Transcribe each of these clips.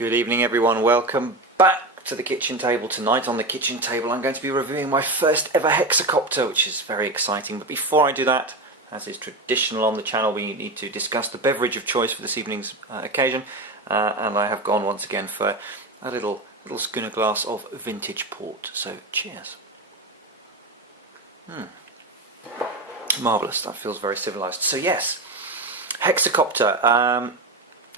Good evening everyone, welcome back to the kitchen table. Tonight on the kitchen table I'm going to be reviewing my first ever Hexacopter, which is very exciting. But before I do that, as is traditional on the channel, we need to discuss the beverage of choice for this evening's occasion. And I have gone once again for a little schooner glass of vintage port. So cheers. Marvellous, that feels very civilised. So yes, Hexacopter.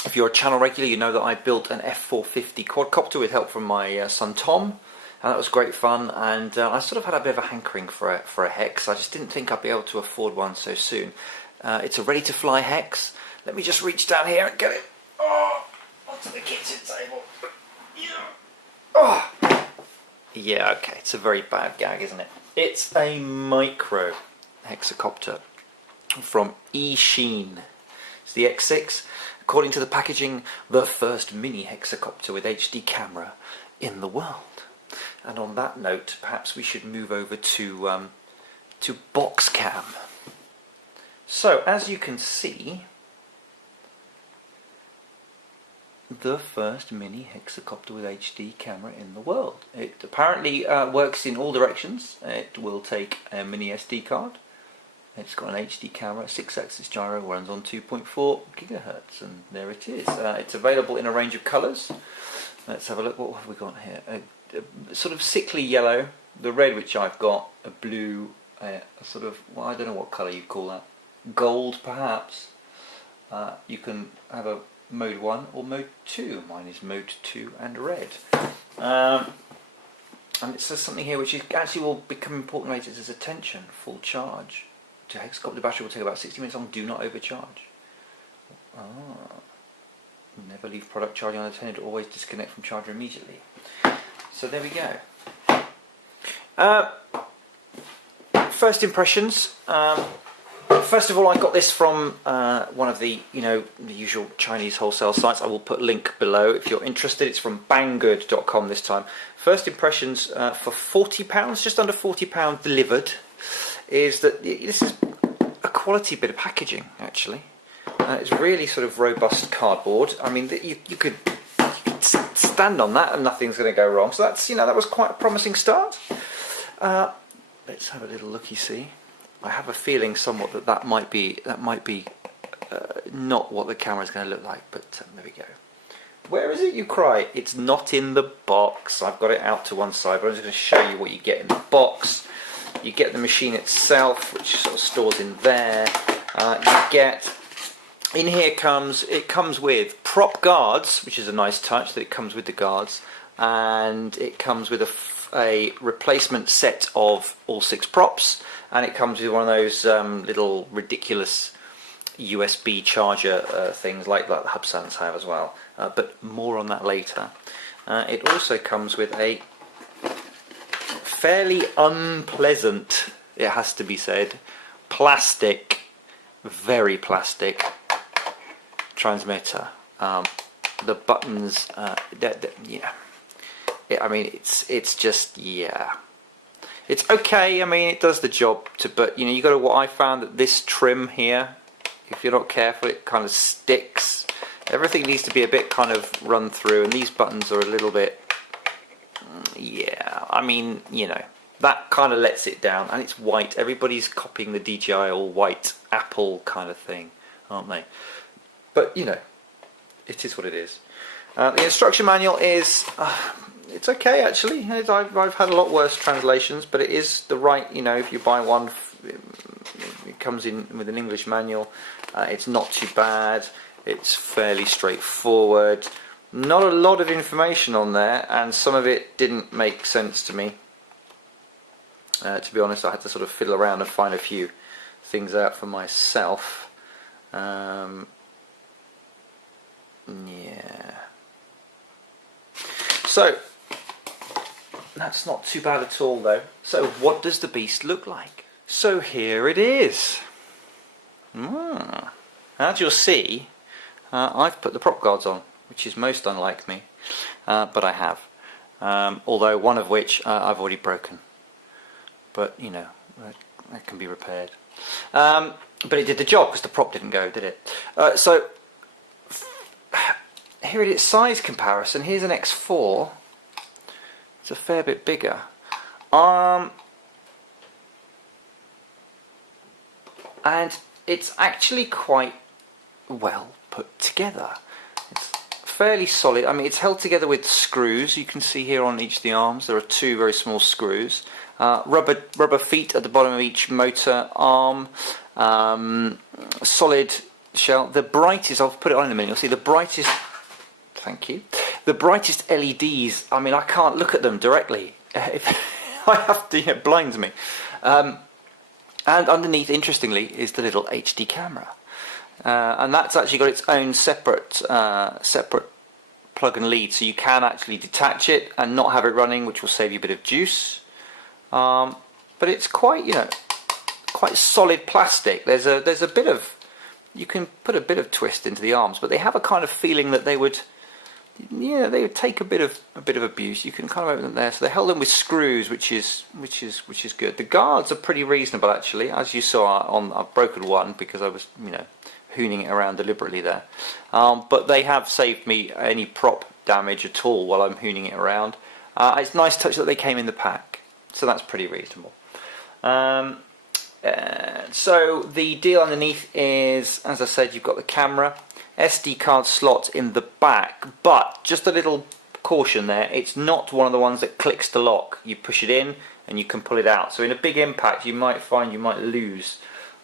If you're a channel regular, you know that I built an F450 quadcopter with help from my son Tom, and that was great fun. And I sort of had a bit of a hankering for a Hex. I just didn't think I'd be able to afford one so soon. It's a ready-to-fly Hex. Let me just reach down here and get it onto the kitchen table. Yeah, okay, it's a very bad gag, isn't it? It's a micro Hexacopter from Eachine. It's the X6. According to the packaging, the first mini Hexacopter with HD camera in the world. And on that note, perhaps we should move over to box cam. So, as you can see, the first mini Hexacopter with HD camera in the world. It apparently works in all directions. It will take a mini SD card. It's got an HD camera, 6-axis gyro, runs on 2.4 gigahertz, and there it is. It's available in a range of colours. Let's have a look. What have we got here? A sort of sickly yellow, the red which I've got, a blue, a sort of, well, I don't know what colour you call that. Gold, perhaps. You can have a mode 1 or mode 2. Mine is mode 2 and red. And it says something here which actually will become important later. It says attention, full charge. To Hexacopter battery will take about 60 minutes long, do not overcharge. Never leave product charging unattended, always disconnect from charger immediately. So there we go. First impressions. First of all, I got this from one of the the usual Chinese wholesale sites. I will put a link below if you're interested. It's from banggood.com this time. First impressions for £40, just under £40 delivered, is that this is a quality bit of packaging, actually. It's really sort of robust cardboard. I mean, you could stand on that and nothing's going to go wrong. So that's, that was quite a promising start. Let's have a little looky see. I have a feeling somewhat that might be not what the camera is going to look like, but there we go. Where is it, you cry? It's not in the box. I've got it out to one side, but I'm just going to show you what you get in the box. You get the machine itself, which sort of stores in there. In here it comes with prop guards, which is a nice touch that it comes with the guards, and it comes with a replacement set of all 6 props, and it comes with one of those little ridiculous USB charger things like the Hubsands have as well, but more on that later. It also comes with a fairly unpleasant, it has to be said, very plastic transmitter. The buttons, yeah. I mean, it's just, yeah. It's okay. I mean, it does the job. But you got to. What I found that this trim here, if you're not careful, it kind of sticks. Everything needs to be a bit kind of run through, and these buttons are a little bit. Yeah, I mean, that kind of lets it down, and it's white. Everybody's copying the DJI all white Apple kind of thing, aren't they? But it is what it is. The instruction manual is, it's okay actually. I've had a lot worse translations, but it is the right, if you buy one, it comes in with an English manual. It's not too bad. It's fairly straightforward. Not a lot of information on there, and some of it didn't make sense to me. To be honest, I had to sort of fiddle around and find a few things out for myself. Yeah. So, that's not too bad at all though. So what does the beast look like? So here it is. As you'll see, I've put the prop guards on, which is most unlike me, but I have. Although one of which I've already broken. But, that can be repaired. But it did the job because the prop didn't go, did it? So, here it is, size comparison. Here's an X4. It's a fair bit bigger. And it's actually quite well put together. It's fairly solid. I mean, it's held together with screws. You can see here on each of the arms there are two very small screws. Rubber feet at the bottom of each motor arm. Solid shell. The brightest, I'll put it on in a minute, you'll see the brightest, thank you, the brightest LEDs, I mean, I can't look at them directly. I have to, it blinds me. And underneath, interestingly, is the little HD camera. And that's actually got its own separate plug and lead, so you can actually detach it and not have it running, which will save you a bit of juice. But it's quite, you know, quite solid plastic. There's a bit of, you can put a bit of twist into the arms, but they have a kind of feeling that they would, yeah, they would take a bit of abuse. You can kind of open them there. So they held them with screws, which is good. The guards are pretty reasonable actually, as you saw. I've broken one because I was, you know, hooning it around deliberately there. But they have saved me any prop damage at all while I'm hooning it around. It's a nice touch that they came in the pack, so that's pretty reasonable. So the deal underneath is, as I said, you've got the camera, SD card slot in the back, but just a little caution there, it's not one of the ones that clicks to lock. You push it in and you can pull it out. So in a big impact you might find you might lose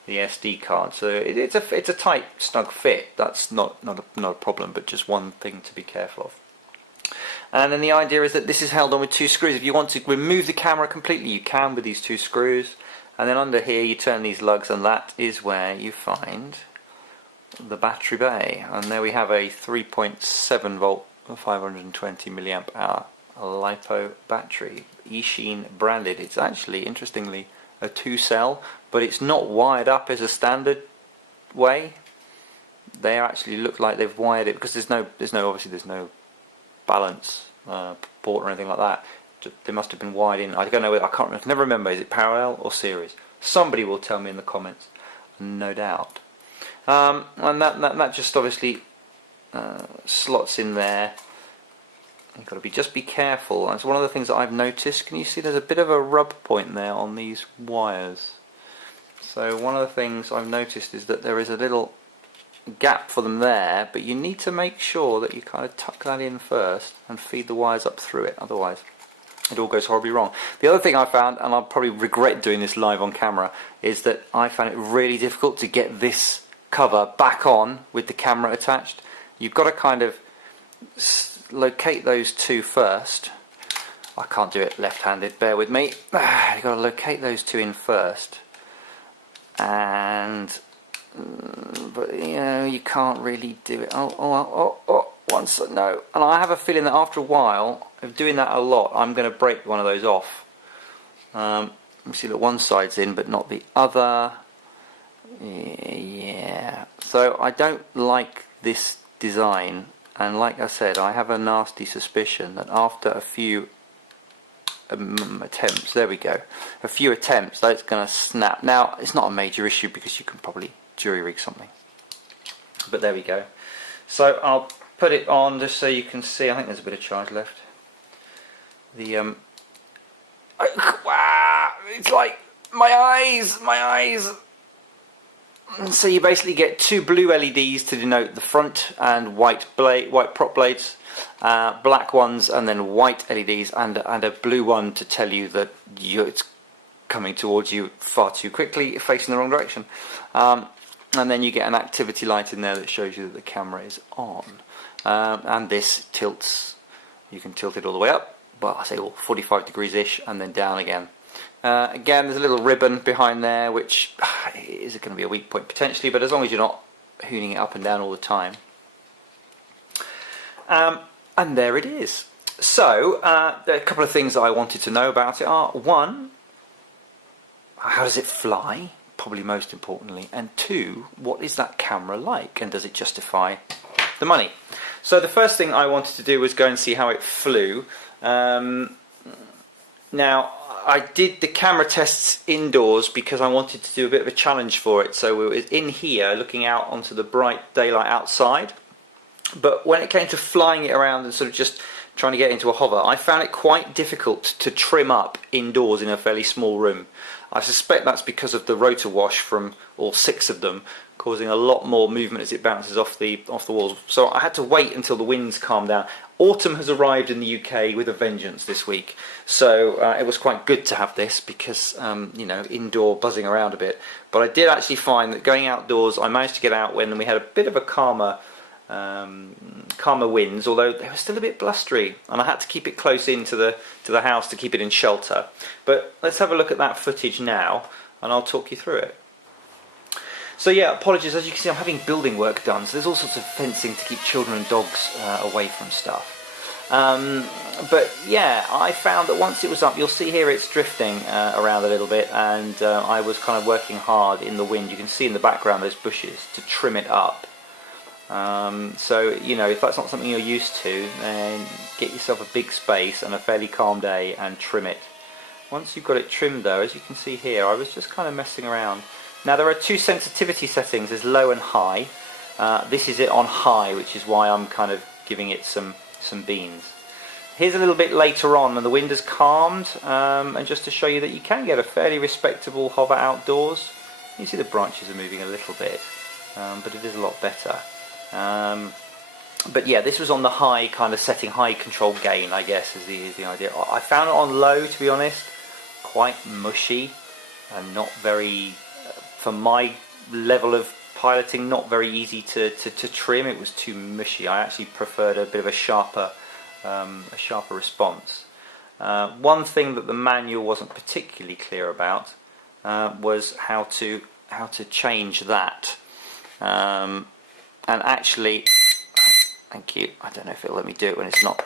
the SD card. So it's a tight, snug fit. That's not a problem, but just one thing to be careful of. And then the idea is that this is held on with two screws. If you want to remove the camera completely, you can with these two screws. And then under here you turn these lugs, and that is where you find the battery bay. And there we have a 3.7 volt 520 milliamp hour LiPo battery, Eachine branded. It's actually, interestingly, a 2-cell, but it's not wired up as a standard way. They actually look like they've wired it, because there's no balance port or anything like that. They must have been wired in. I don't know. I can't never remember. Is it parallel or series? Somebody will tell me in the comments, no doubt. And that just obviously slots in there. You've got to just be careful. That's one of the things that I've noticed. Can you see there's a bit of a rub point there on these wires? So one of the things I've noticed is that there is a little gap for them there, but you need to make sure that you kind of tuck that in first and feed the wires up through it. Otherwise it all goes horribly wrong. The other thing I found, and I'll probably regret doing this live on camera, is that I found it really difficult to get this cover back on with the camera attached. You've got to kind of locate those two first. I can't do it left-handed, bear with me. You've got to locate those two in first, and but you know, you can't really do it. Once, no. And I have a feeling that after a while of doing that a lot, I'm going to break one of those off. Let me see that one side's in but not the other. Yeah, so I don't like this design, and like I said, I have a nasty suspicion that after a few attempts, there we go, a few attempts, that's going to snap. Now it's not a major issue because you can probably jury rig something, but there we go. So I'll put it on just so you can see. I think there's a bit of charge left. The wow, it's like my eyes. So you basically get two blue LEDs to denote the front and white prop blades, black ones, and then white LEDs, and a blue one to tell you that it's coming towards you far too quickly, facing the wrong direction. And then you get an activity light in there that shows you that the camera is on. And this tilts, you can tilt it all the way up, but I say 45 degrees ish, and then down again. Again, there's a little ribbon behind there, which is going to be a weak point potentially, but as long as you're not hooning it up and down all the time. And there it is. So, a couple of things that I wanted to know about it are, one, how does it fly? Probably most importantly. And two, what is that camera like, and does it justify the money? So the first thing I wanted to do was go and see how it flew. Now, I did the camera tests indoors because I wanted to do a bit of a challenge for it. So we were in here looking out onto the bright daylight outside, But when it came to flying it around and sort of just trying to get into a hover, I found it quite difficult to trim up indoors in a fairly small room. I suspect that's because of the rotor wash from all 6 of them, causing a lot more movement as it bounces off the walls. So I had to wait until the winds calmed down. Autumn has arrived in the UK with a vengeance this week, so it was quite good to have this because, you know, indoor buzzing around a bit. But I did actually find that going outdoors, I managed to get out when we had a bit of a calmer winds, although they were still a bit blustery, and I had to keep it close into the house to keep it in shelter. But let's have a look at that footage now, and I'll talk you through it. So yeah, apologies, as you can see I'm having building work done, so there's all sorts of fencing to keep children and dogs away from stuff. But yeah, I found that once it was up, you'll see here it's drifting around a little bit, and I was kind of working hard in the wind. You can see in the background those bushes to trim it up. So, you know, if that's not something you're used to, then get yourself a big space and a fairly calm day and trim it. Once you've got it trimmed though, as you can see here, I was just kind of messing around. Now there are 2 sensitivity settings, there's low and high. This is it on high, which is why I'm kind of giving it some beans. Here's a little bit later on when the wind has calmed, and just to show you that you can get a fairly respectable hover outdoors. You see the branches are moving a little bit, but it is a lot better. But yeah, this was on the high kind of setting, high control gain, I guess is the idea. I found it on low, to be honest, quite mushy and not very, for my level of piloting, not very easy to trim. It was too mushy. I actually preferred a bit of a sharper response. One thing that the manual wasn't particularly clear about was how to change that. And actually, thank you, I don't know if it'll let me do it when it's not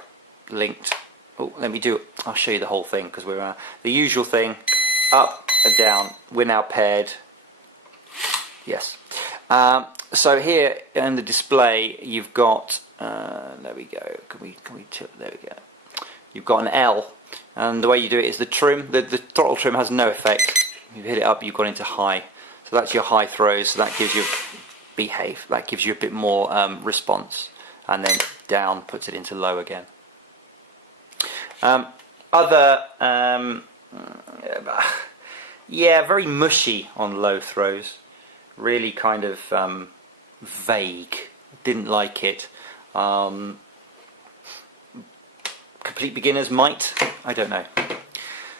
linked. Oh, let me do it. I'll show you the whole thing because we're the usual thing, up and down. We're now paired. Yes. So here in the display, you've got. There we go. Can we there we go. You've got an L, and the way you do it is the trim. The throttle trim has no effect. You hit it up, you've gone into high. So that's your high throws. So that gives you. Behave. That gives you a bit more response, and then down puts it into low again. Yeah, very mushy on low throws. Really kind of vague. Didn't like it. Complete beginners might. I don't know.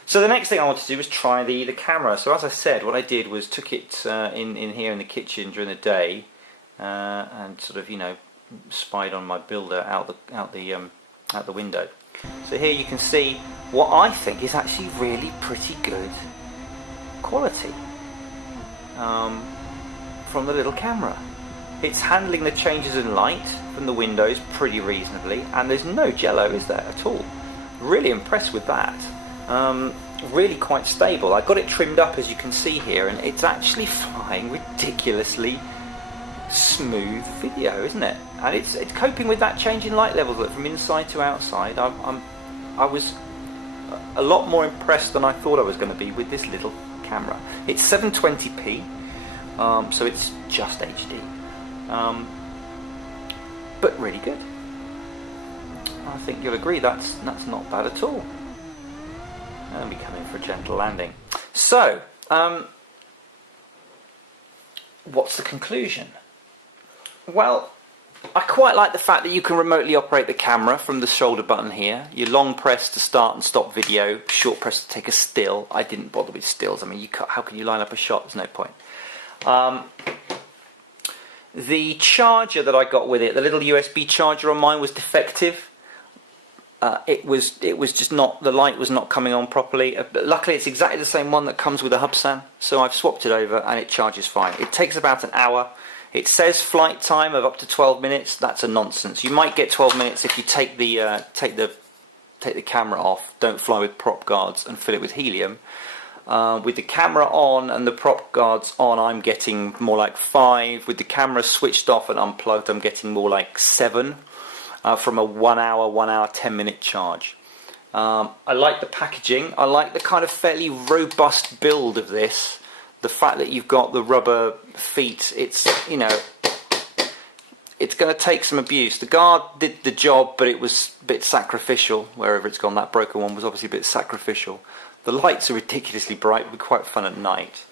So the next thing I wanted to do was try the camera. So as I said, what I did was took it in here in the kitchen during the day and sort of, you know, spied on my builder out the window. So here you can see what I think is actually really pretty good quality from the little camera. It's handling the changes in light from the windows pretty reasonably, and there's no jello, is there, at all? Really impressed with that. Really quite stable. I got it trimmed up, as you can see here, and it's actually flying ridiculously smooth video, isn't it? And it's coping with that change in light level from inside to outside. I was a lot more impressed than I thought I was going to be with this little camera. It's 720p, so it's just HD, but really good. I think you'll agree that's not bad at all. And we come in for a gentle landing. So, what's the conclusion? Well, I quite like the fact that you can remotely operate the camera from the shoulder button here. You long press to start and stop video, short press to take a still. I didn't bother with stills. I mean, how can you line up a shot? There's no point. The charger that I got with it, the little USB charger on mine, was defective. It was just not, the light was not coming on properly. But luckily it's exactly the same one that comes with a Hubsan, so I've swapped it over and it charges fine. It takes about an hour. It says flight time of up to 12 minutes. That's a nonsense. You might get 12 minutes if you take the camera off, don't fly with prop guards, and fill it with helium. With the camera on and the prop guards on, I'm getting more like 5. With the camera switched off and unplugged, I'm getting more like 7. From a 1 hour 10 minute charge. I like the packaging. I like the kind of fairly robust build of this. The fact that you've got the rubber feet, it's, you know, it's going to take some abuse. The guard did the job, but it was a bit sacrificial. Wherever it's gone, that broken one was obviously a bit sacrificial. The lights are ridiculously bright, would be quite fun at night.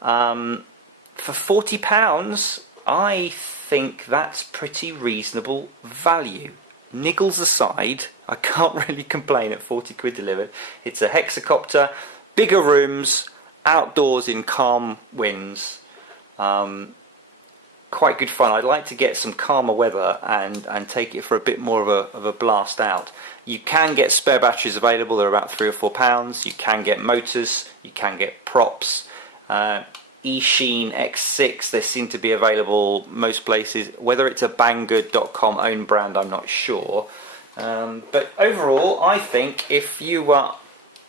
For £40, I think that's pretty reasonable value. Niggles aside, I can't really complain at 40 quid delivered. It's a Hexacopter, bigger rooms, outdoors in calm winds. Quite good fun. I'd like to get some calmer weather and take it for a bit more of a blast out. You can get spare batteries available. They're about £3 or £4. You can get motors. You can get props. Eachine X6, they seem to be available most places. Whether it's a Banggood.com own brand, I'm not sure. But overall, I think if you are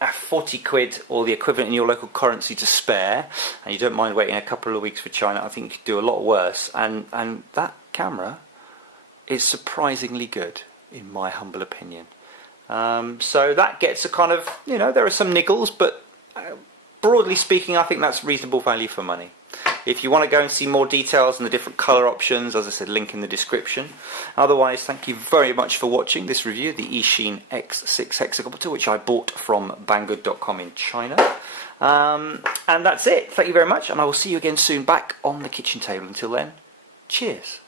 40 quid or the equivalent in your local currency to spare, and you don't mind waiting a couple of weeks for China, I think you could do a lot worse. And that camera is surprisingly good, in my humble opinion. So that gets a kind of, you know, there are some niggles, but broadly speaking, I think that's reasonable value for money. If you want to go and see more details and the different colour options, as I said, link in the description. Otherwise, thank you very much for watching this review of the Eachine X6 Hexacopter, which I bought from Banggood.com in China. And that's it. Thank you very much, and I will see you again soon back on the kitchen table. Until then, cheers.